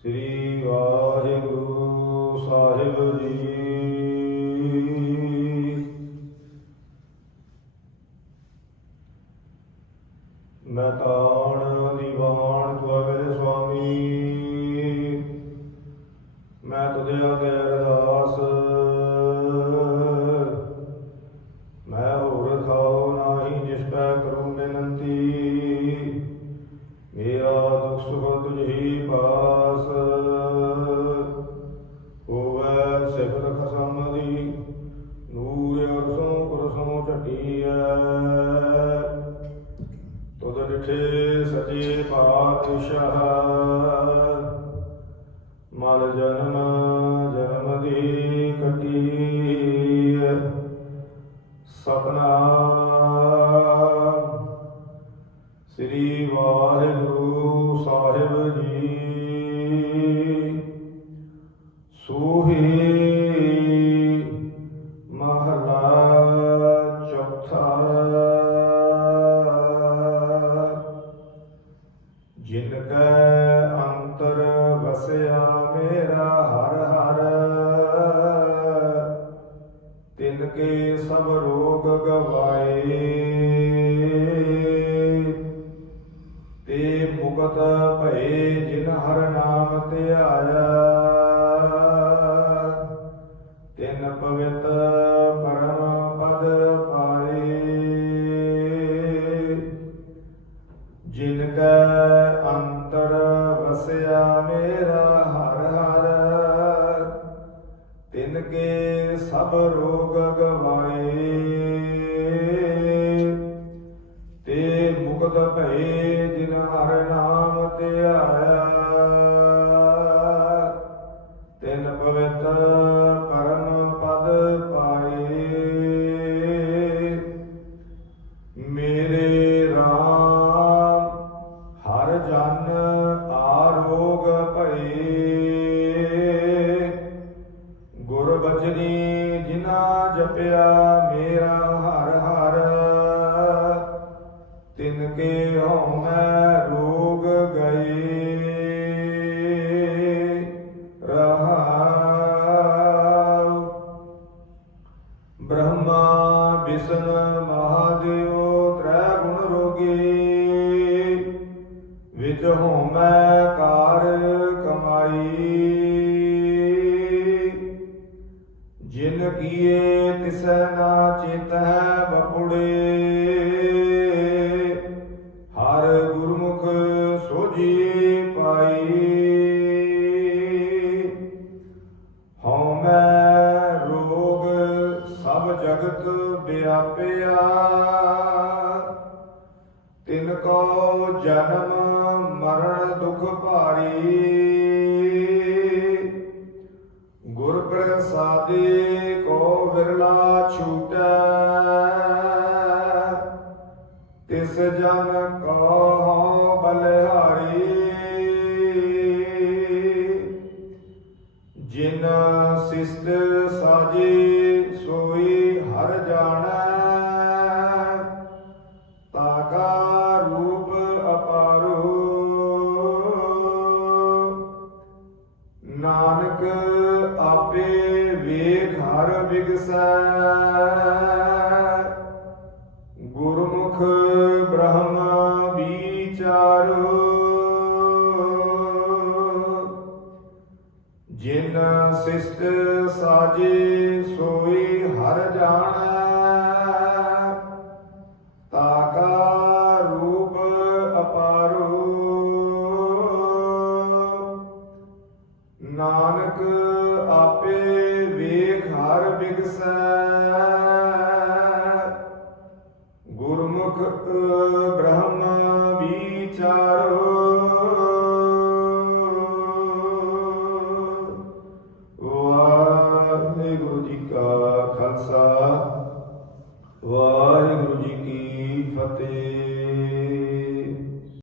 ਸ੍ਰੀ ਵਾਹਿਗੁਰੂ ਸਾਹਿਬ ਜੀ। ਮੈਂ ਤਾਣ ਦੀਵਾਨ ਤੁਅ ਸੁਆਮੀ। ਮੈਂ ਤੁਧੇ ਅਗੇ ਪਾਤਸ਼ਾਹ ਮਨ ਜਨਮ ਜਨਮ ਦੀ ਕਟੀ ਸਪਨਾ ਕੇ ਸਭ ਰੋਗ ਗਵਾਏ। ਤੇ ਮੁਕਤ ਭਏ ਜਿਨ ਹਰ ਨਾਮ ਧਿਆਇਆ ਤਿਨ ਪਵਿੱਤਰ ਕੇ ਰੋਗ ਗਵਾਏ। ਤੇ ਮੁਕਤ ਭਏ ਜਪਿਆ ਮੇਰਾ ਹਰ ਹਰ। ਤਿਨ ਕੇ ਹਉਮੈ ਰੋਗ ਗਏ ਰਹਾਉ। ਬ੍ਰਹਮਾ ਵਿਸ਼ਨ ਮਹਾਦੇਵ ਤ੍ਰੈ ਗੁਣ ਰੋਗੀ। ਵਿਚ ਹੋਮੈ ਤਿਸੈ ਨਾ ਚੇਤੈ ਬਪੁੜੇ ਹਰ ਗੁਰਮੁਖ ਸੋਜੀ ਪਾਈ। ਹਉਮੈ ਰੋਗ ਸਭ ਜਗਤ ਵਿਆਪਿਆ। ਤਿਨ ਕੋ ਜਨਮ ਮਰਨ ਦੁਖ ਭਾਰੀ। ਜਨ ਕੋ ਬਲਿਹਾਰੀ। ਜਿਨ ਸਿਸਟ ਸਾਜੀ ਸੋਈ ਹਰ ਜਾਣੈ। ਤਾਕਾ ਰੂਪ ਅਪਾਰੋ। ਨਾਨਕ ਆਪੇ ਵੇਖ ਹਰ ਬਿਗਸੈ। ਸੋਈ ਹਰ ਜਾਣੈ। ਤਾਕਾ ਰੂਪ ਅਪਾਰੋ। ਨਾਨਕ ਆਪੇ ਵੇਖ ਹਰ ਬਿਗਸੈ। ਗੁਰਮੁਖ ਬ੍ਰਹਮ ਵਿਚਾਰ Sat